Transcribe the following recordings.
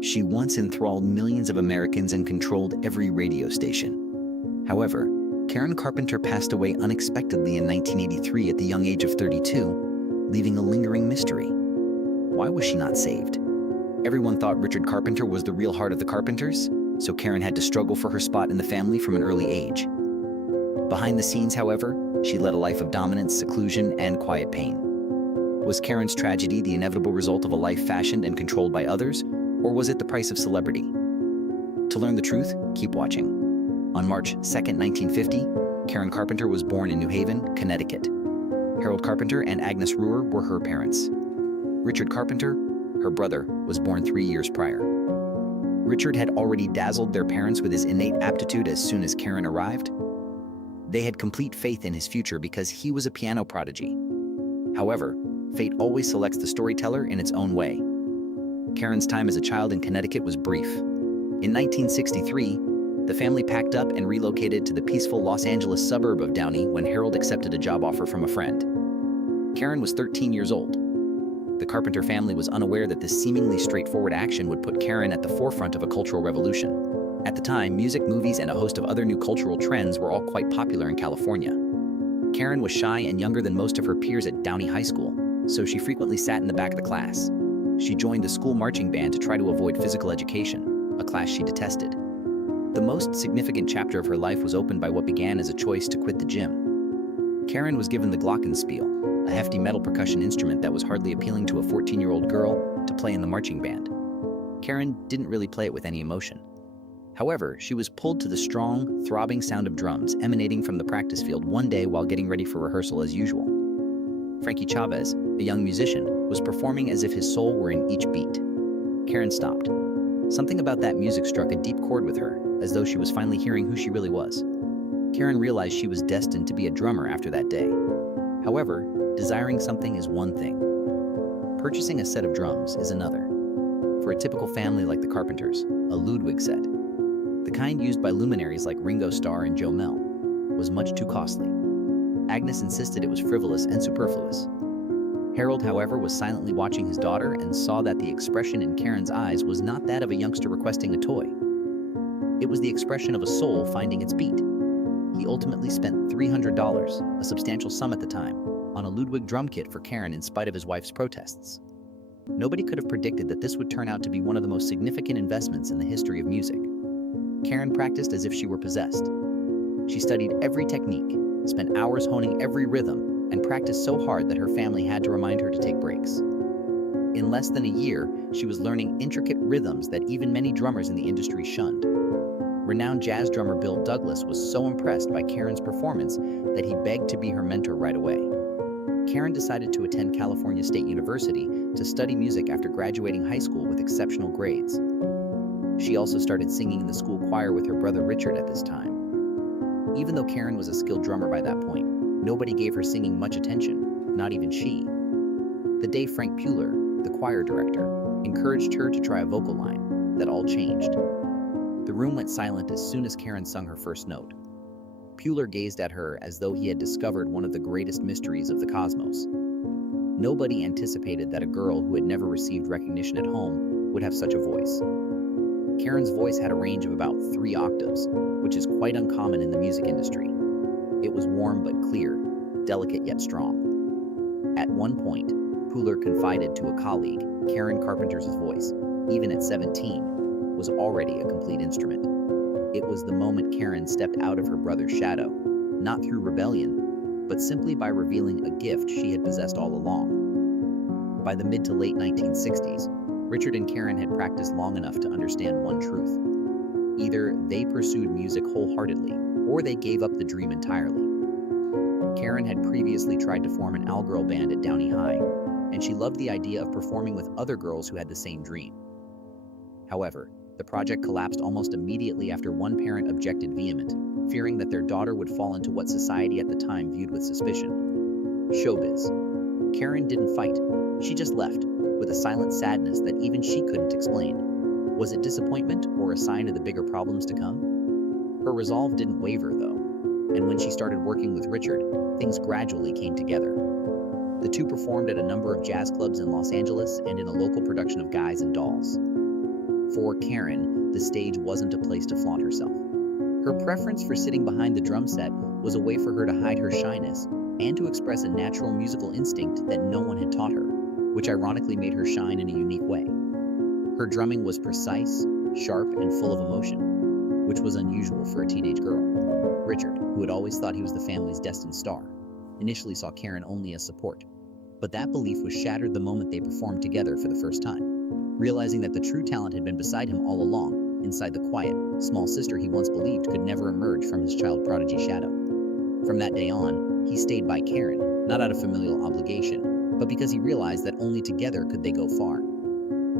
She once enthralled millions of Americans and controlled every radio station. However, Karen Carpenter passed away unexpectedly in 1983 at the young age of 32, leaving a lingering mystery. Why was she not saved? Everyone thought Richard Carpenter was the real heart of the Carpenters, so Karen had to struggle for her spot in the family from an early age. Behind the scenes, however, she led a life of dominance, seclusion, and quiet pain. Was Karen's tragedy the inevitable result of a life fashioned and controlled by others, or was it the price of celebrity? To learn the truth, keep watching. On March 2, 1950, Karen Carpenter was born in New Haven, Connecticut. Harold Carpenter and Agnes Ruhr were her parents. Richard Carpenter, her brother, was born 3 years prior. Richard had already dazzled their parents with his innate aptitude as soon as Karen arrived. They had complete faith in his future because he was a piano prodigy. However, fate always selects the storyteller in its own way. Karen's time as a child in Connecticut was brief. In 1963, the family packed up and relocated to the peaceful Los Angeles suburb of Downey when Harold accepted a job offer from a friend. Karen was 13 years old. The Carpenter family was unaware that this seemingly straightforward action would put Karen at the forefront of a cultural revolution. At the time, music, movies, and a host of other new cultural trends were all quite popular in California. Karen was shy and younger than most of her peers at Downey High School, so she frequently sat in the back of the class. She joined the school marching band to try to avoid physical education, a class she detested. The most significant chapter of her life was opened by what began as a choice to quit the gym. Karen was given the glockenspiel, a hefty metal percussion instrument that was hardly appealing to a 14-year-old girl to play in the marching band. Karen didn't really play it with any emotion. However, she was pulled to the strong, throbbing sound of drums emanating from the practice field one day while getting ready for rehearsal as usual. Frankie Chavez, a young musician, was performing as if his soul were in each beat. Karen stopped. Something about that music struck a deep chord with her, as though she was finally hearing who she really was. Karen realized she was destined to be a drummer after that day. However, desiring something is one thing. Purchasing a set of drums is another. For a typical family like the Carpenters, a Ludwig set, the kind used by luminaries like Ringo Starr and Joe Mel, was much too costly. Agnes insisted it was frivolous and superfluous. Harold, however, was silently watching his daughter and saw that the expression in Karen's eyes was not that of a youngster requesting a toy. It was the expression of a soul finding its beat. He ultimately spent $300, a substantial sum at the time, on a Ludwig drum kit for Karen in spite of his wife's protests. Nobody could have predicted that this would turn out to be one of the most significant investments in the history of music. Karen practiced as if she were possessed. She studied every technique, spent hours honing every rhythm, and practiced so hard that her family had to remind her to take breaks. In less than a year, she was learning intricate rhythms that even many drummers in the industry shunned. Renowned jazz drummer Bill Douglas was so impressed by Karen's performance that he begged to be her mentor right away. Karen decided to attend California State University to study music after graduating high school with exceptional grades. She also started singing in the school choir with her brother Richard at this time. Even though Karen was a skilled drummer by that point, nobody gave her singing much attention, not even she. The day Frank Puller, the choir director, encouraged her to try a vocal line, that all changed. The room went silent as soon as Karen sung her first note. Puller gazed at her as though he had discovered one of the greatest mysteries of the cosmos. Nobody anticipated that a girl who had never received recognition at home would have such a voice. Karen's voice had a range of about 3 octaves, which is quite uncommon in the music industry. It was warm but clear, delicate yet strong. At one point, Puller confided to a colleague, Karen Carpenter's voice, even at 17, was already a complete instrument. It was the moment Karen stepped out of her brother's shadow, not through rebellion, but simply by revealing a gift she had possessed all along. By the mid to late 1960s, Richard and Karen had practiced long enough to understand one truth. Either they pursued music wholeheartedly, or they gave up the dream entirely. Karen had previously tried to form an all-girl band at Downey High, and she loved the idea of performing with other girls who had the same dream. However, the project collapsed almost immediately after one parent objected vehemently, fearing that their daughter would fall into what society at the time viewed with suspicion: showbiz. Karen didn't fight. She just left, with a silent sadness that even she couldn't explain. Was it disappointment or a sign of the bigger problems to come? Her resolve didn't waver, though, and when she started working with Richard, things gradually came together. The two performed at a number of jazz clubs in Los Angeles and in a local production of Guys and Dolls. For Karen, the stage wasn't a place to flaunt herself. Her preference for sitting behind the drum set was a way for her to hide her shyness and to express a natural musical instinct that no one had taught her, which ironically made her shine in a unique way. Her drumming was precise, sharp, and full of emotion, which was unusual for a teenage girl. Richard, who had always thought he was the family's destined star, initially saw Karen only as support. But that belief was shattered the moment they performed together for the first time, realizing that the true talent had been beside him all along, inside the quiet, small sister he once believed could never emerge from his child prodigy shadow. From that day on, he stayed by Karen, not out of familial obligation, but because he realized that only together could they go far.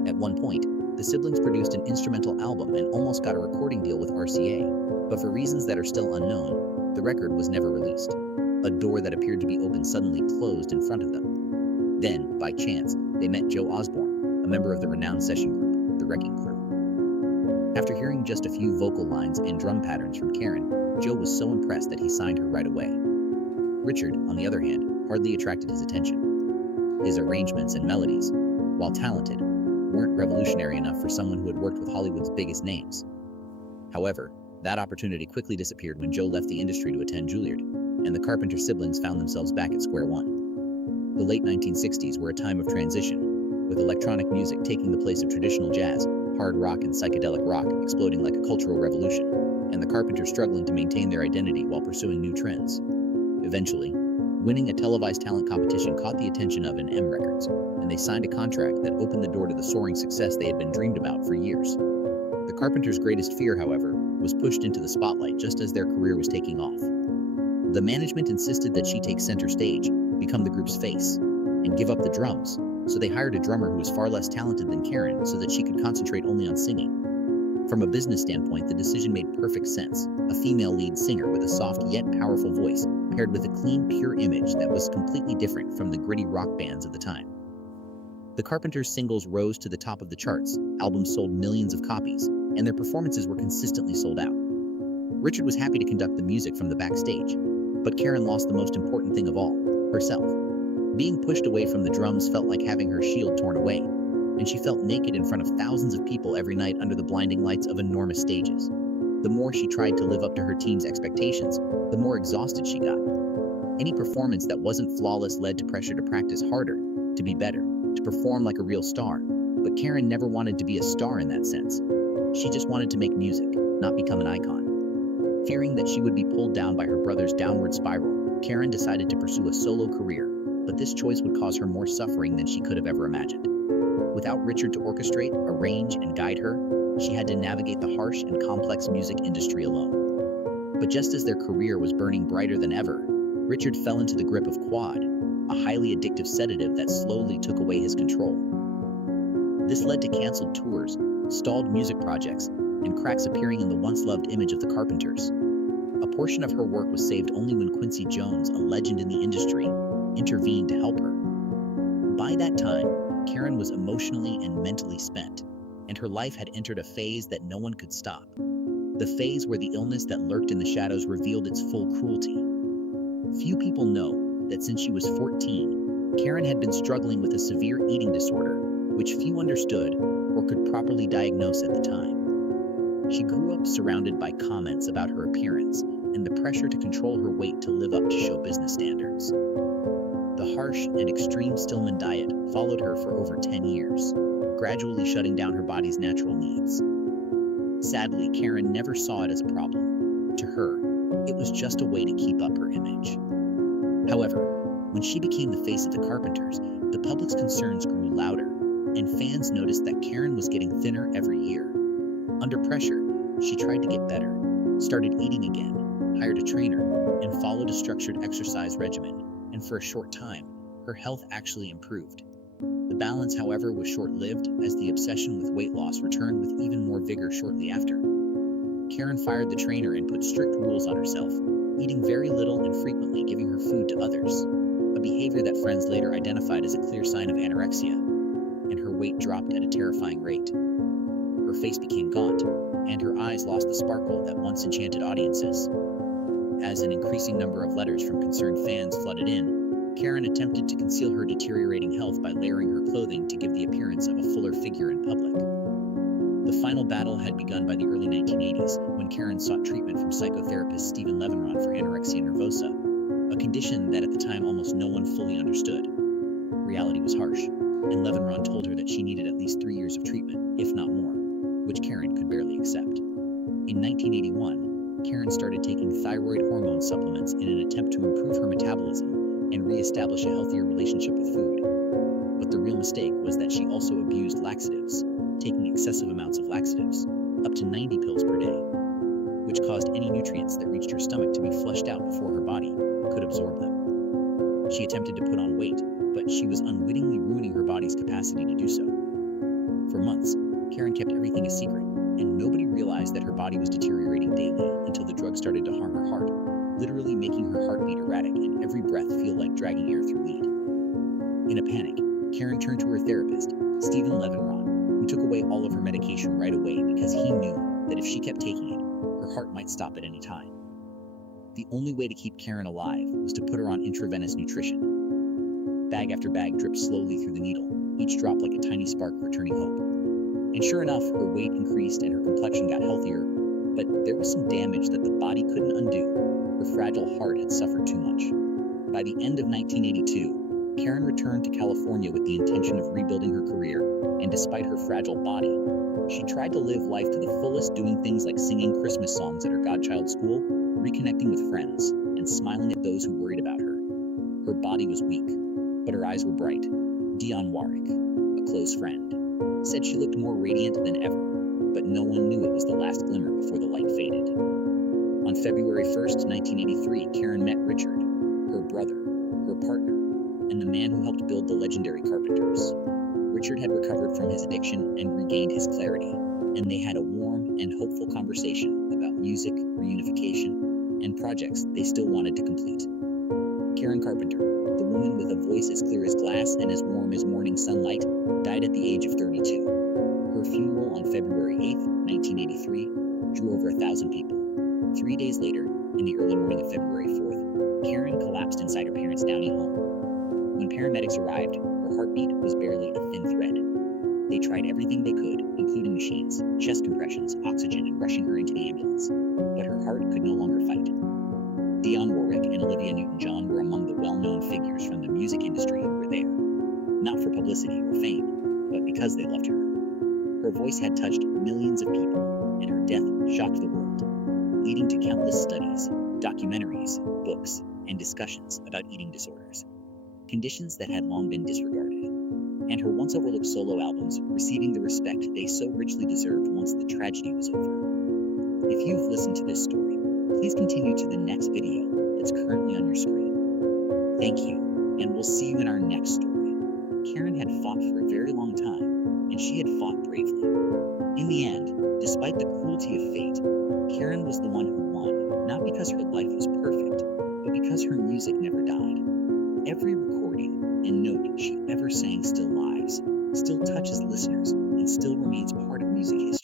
At one point, the siblings produced an instrumental album and almost got a recording deal with RCA, but for reasons that are still unknown, the record was never released. A door that appeared to be open suddenly closed in front of them. Then, by chance, they met Joe Osborne, a member of the renowned session group, the Wrecking Crew. After hearing just a few vocal lines and drum patterns from Karen, Joe was so impressed that he signed her right away. Richard, on the other hand, hardly attracted his attention. His arrangements and melodies, while talented, weren't revolutionary enough for someone who had worked with Hollywood's biggest names. However, that opportunity quickly disappeared when Joe left the industry to attend Juilliard, and the Carpenter siblings found themselves back at square one. The late 1960s were a time of transition, with electronic music taking the place of traditional jazz, hard rock and psychedelic rock exploding like a cultural revolution, and the Carpenters struggling to maintain their identity while pursuing new trends. Eventually, winning a televised talent competition caught the attention of M Records, and they signed a contract that opened the door to the soaring success they had been dreamed about for years. The Carpenters' greatest fear, however, was pushed into the spotlight just as their career was taking off. The management insisted that she take center stage, become the group's face, and give up the drums, so they hired a drummer who was far less talented than Karen so that she could concentrate only on singing. From a business standpoint, the decision made perfect sense. A female lead singer with a soft yet powerful voice, paired with a clean, pure image that was completely different from the gritty rock bands of the time. The Carpenters' singles rose to the top of the charts, albums sold millions of copies, and their performances were consistently sold out. Richard was happy to conduct the music from the backstage, but Karen lost the most important thing of all, herself. Being pushed away from the drums felt like having her shield torn away, and she felt naked in front of thousands of people every night under the blinding lights of enormous stages. The more she tried to live up to her team's expectations, the more exhausted she got. Any performance that wasn't flawless led to pressure to practice harder, to be better, to perform like a real star. But Karen never wanted to be a star in that sense. She just wanted to make music, not become an icon. Fearing that she would be pulled down by her brother's downward spiral, Karen decided to pursue a solo career, but this choice would cause her more suffering than she could have ever imagined. Without Richard to orchestrate, arrange, and guide her, she had to navigate the harsh and complex music industry alone. But just as their career was burning brighter than ever, Richard fell into the grip of quad, a highly addictive sedative that slowly took away his control. This led to canceled tours, stalled music projects, and cracks appearing in the once-loved image of the Carpenters. A portion of her work was saved only when Quincy Jones, a legend in the industry, intervened to help her. By that time, Karen was emotionally and mentally spent, and her life had entered a phase that no one could stop. The phase where the illness that lurked in the shadows revealed its full cruelty. Few people know that since she was 14, Karen had been struggling with a severe eating disorder, which few understood or could properly diagnose at the time. She grew up surrounded by comments about her appearance and the pressure to control her weight to live up to show business standards. The harsh and extreme Stillman diet followed her for over 10 years, gradually shutting down her body's natural needs. Sadly, Karen never saw it as a problem. To her, it was just a way to keep up her image. However, when she became the face of the Carpenters, the public's concerns grew louder, and fans noticed that Karen was getting thinner every year. Under pressure, she tried to get better, started eating again, hired a trainer, and followed a structured exercise regimen, and for a short time, her health actually improved. The balance, however, was short-lived as the obsession with weight loss returned with even more vigor shortly after. Karen fired the trainer and put strict rules on herself, eating very little and frequently giving her food to others, a behavior that friends later identified as a clear sign of anorexia, and her weight dropped at a terrifying rate. Her face became gaunt, and her eyes lost the sparkle that once enchanted audiences. As an increasing number of letters from concerned fans flooded in, Karen attempted to conceal her deteriorating health by layering her clothing to give the appearance of a fuller figure in public. The final battle had begun by the early 1980s when Karen sought treatment from psychotherapist Stephen Levinron for anorexia nervosa, a condition that at the time almost no one fully understood. Reality was harsh, and Levinron told her that she needed at least 3 years of treatment, if not more, which Karen could barely accept. In 1981, Karen started taking thyroid hormone supplements in an attempt to improve her metabolism and reestablish a healthier relationship with food. But the real mistake was that she also abused laxatives, taking excessive amounts of laxatives, up to 90 pills per day, which caused any nutrients that reached her stomach to be flushed out before her body could absorb them. She attempted to put on weight, but she was unwittingly ruining her body's capacity to do so. For months, Karen kept everything a secret, and nobody realized that her body was deteriorating daily until the drug started to harm her heart, literally making her heartbeat erratic and every breath feel like dragging air through lead. In a panic, Karen turned to her therapist, Stephen Levinron, who took away all of her medication right away because he knew that if she kept taking it, her heart might stop at any time. The only way to keep Karen alive was to put her on intravenous nutrition. Bag after bag dripped slowly through the needle, each drop like a tiny spark returning hope. And sure enough, her weight increased and her complexion got healthier, but there was some damage that the body couldn't undo. Her fragile heart had suffered too much. By the end of 1982, Karen returned to California with the intention of rebuilding her career, and despite her fragile body, she tried to live life to the fullest, doing things like singing Christmas songs at her godchild school, reconnecting with friends, and smiling at those who worried about her. Her body was weak, but her eyes were bright. Dionne Warwick, a close friend, said she looked more radiant than ever, but no one knew it was the last glimmer before the light faded. On February 1st, 1983, Karen met Richard, her brother, her partner, and the man who helped build the legendary Carpenters. Richard had recovered from his addiction and regained his clarity, and they had a warm and hopeful conversation about music, reunification, and projects they still wanted to complete. Karen Carpenter, the woman with a voice as clear as glass and as warm as morning sunlight, died at the age of 32. Her funeral on February 8th, 1983, drew over 1,000 people. 3 days later, in the early morning of February 4th, Karen collapsed inside her parents' Downey home. When paramedics arrived, her heartbeat was barely a thin thread. They tried everything they could, including machines, chest compressions, oxygen, and rushing her into the ambulance. But her heart could no longer fight. Dionne Warwick and Olivia Newton-John were among the well-known figures from the music industry who were there, not for publicity or fame, but because they loved her. Her voice had touched millions of people, and her death shocked the world, leading to countless studies, documentaries, books, and discussions about eating disorders, conditions that had long been disregarded, and her once-overlooked solo albums receiving the respect they so richly deserved once the tragedy was over. If you've listened to this story, please continue to the next video that's currently on your screen. Thank you, and we'll see you in our next story. Karen had fought for a very long time, and she had fought bravely. In the end, despite the cruelty of fate, Karen was the one who won, not because her life was perfect, but because her music never died. Every recording and note she ever sang still lives, still touches listeners, and still remains part of music history.